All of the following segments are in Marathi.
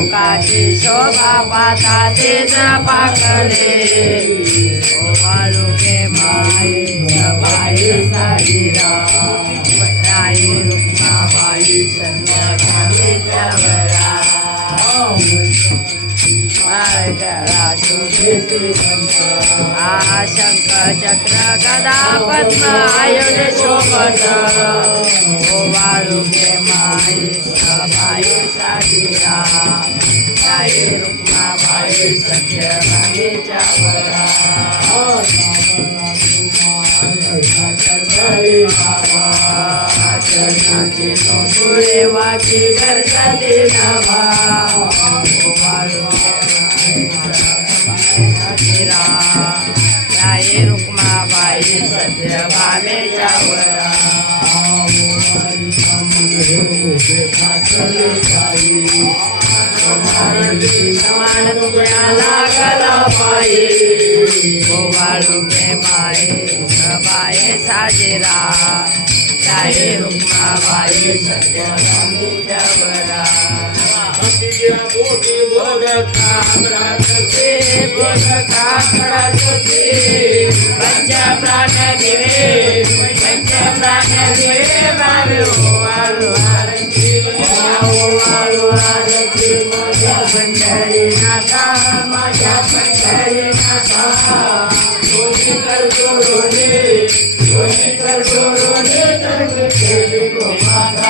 त्रिमुखाची शोभा पाता तेज पाकले वाळुके माई सबाई साईरा पटाई रुक्माबाई संध्याकाळी त्यावरा. आ शंख चक्र गदा पद्म आयुध शोभत. ओ वाळुके माई सबाई साईरा ताई रुक्माबाई सत्यभामीच्या वरा चरणाची पुढे वाची गर्जाते नावा रुक्माबाई भामेच्या वरा तुझ्याला गला पाये गोवाळुके माये सबाये साजेरा राये रुक्माबाई पंच प्राण दिवे पंच प्राण दिवे बाळू वाळू आरती वाळू आरती माझ्या माझ्या पंढरी नाथा दोन्ही जोडोने दोन्ही कर जोडोने तर केली गोमाता.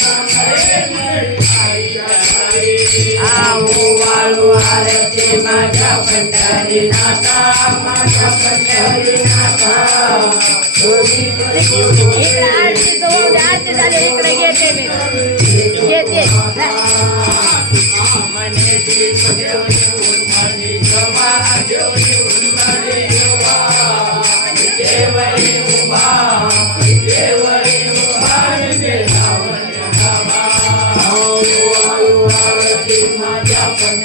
वाळू आरती माझ्या पंढरी नाथा माझ्या पंढरी नाथा. दोन्ही इकडे आरती जवळ आरती झाली इकडे घेते मी घेते मने देवनी उन्मणी शोभा देवनी उन्मणी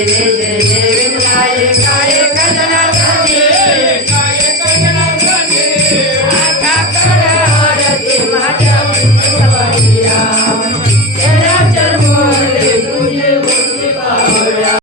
जय जय विनायक काय कजना